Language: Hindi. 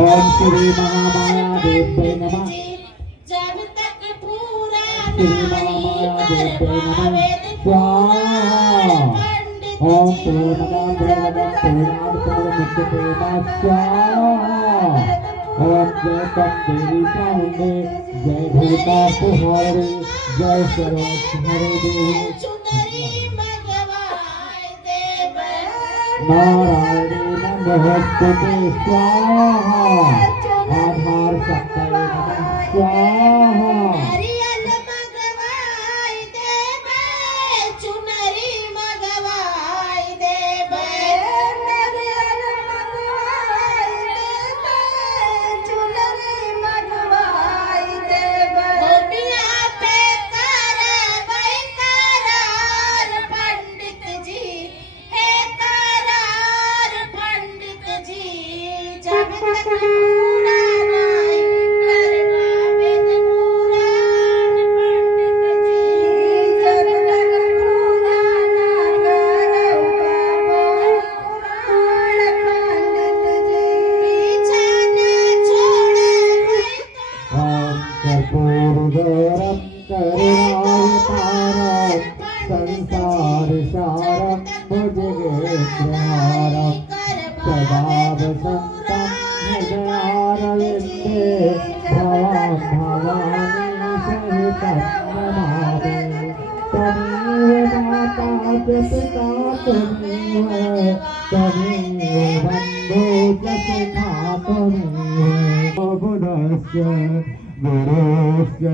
ओम श्री महामाया देव्यै नमः। जब तक पूरा श्री महामाया देव्यै नमः। स्वाहा। ओम पूर्णमद पूर्णात् पूर्णमुदच्यते स्वाहा। ओम जय देवी चामुंडे जय भूता पुहारे जय सर्वस्व हरे देवी नारायणी नमोस्तुते स्वाहा। आधार शक्तये नमः स्वाहा। संसार सारम भुजगेन्द्रहारम सदा वसंतं हृदयारविन्दे भवां भवानी सहितं नमामि। त्वमेव माता च पिता त्वमेव त्वमेव बन्धो च सखा त्वमेव बुधस्य गुरोस्य